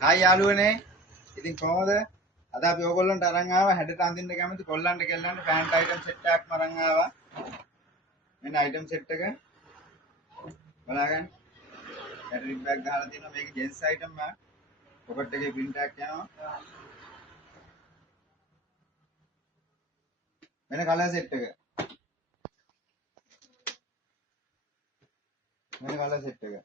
Hi යාළුවනේ. ඉතින් කොහොමද? අද අපි ඕගොල්ලන්ට අරන් ආවා හැඩට අඳින්න කැමති කොල්ලන්ට කෙල්ලන්ට පෑන්ට් අයිටම් සෙට් එකක් අරන් ආවා. මෙන්න අයිටම් සෙට් එක. බලාගන්න. හැඩ රිබ් බෑග් ගහලා තියෙනවා. මේක ජෙන්ස් අයිටම් එකක්. පොකට් එකේ print එකක් යනවා. මෙන්න කලර් සෙට් එක. මෙන්න කලර් සෙට් එක.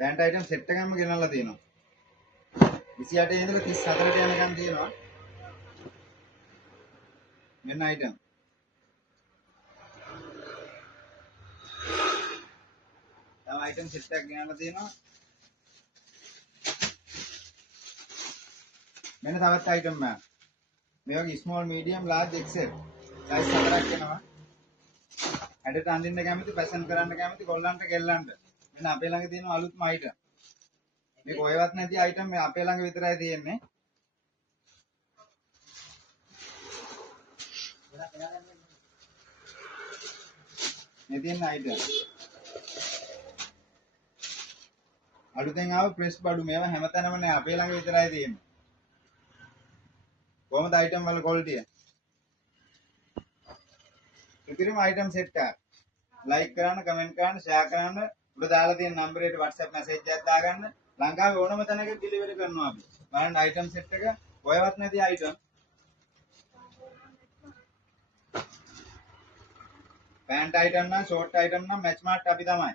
පෑන්ට් අයිටම් සෙට් එකක්ම ගෙනල්ලා තියෙනවා. 28 ඉඳලා 34ට යනකම් තියෙනවා. මෙන්න අයිටම්. තව අයිටම් සෙට් එකක් ගෙනල්ලා තියෙනවා. මෙන්න තවත් අයිටම් එකක්. මේ වගේ small medium large Excel size හතරක් එනවා. හැඩට අඳින්න කැමති, ෆැෂන් කරන්න කැමති කොල්ලන්ට කෙල්ලන්ට. මෙන්න අපේ ළඟ තියෙන අලුත්ම අයිටම්. මේ කොහෙවත් නැති අයිටම් මේ අපේ ළඟ විතරයි තියෙන්නේ. මේ තියෙන අයිටම්. අලුතෙන් ආව ප්‍රෙස් බඩු මේවා හැමතැනම නෑ අපේ ළඟ විතරයි තියෙන්නේ. කොහොමද අයිටම් වල ක්වොලිටිය? ඉතිරිම අයිටම් සෙට් එකක්. ලයික් කරන්න, කමෙන්ට් කරන්න, ෂෙයා කරන්න. උඩ දාලා තියෙන නම්බරයට WhatsApp මැසේජ් එකක් දාගන්න. ලංකාවේ ඕනම තැනක ඩෙලිවරි කරනවා අපි. බලන්න අයිටම් සෙට් එක කොහෙවත් නැති අයිටම්. පෑන්ට් අයිටම් නම්, ෂෝට් අයිටම් නම් මැච් මාට් අපි තමයි.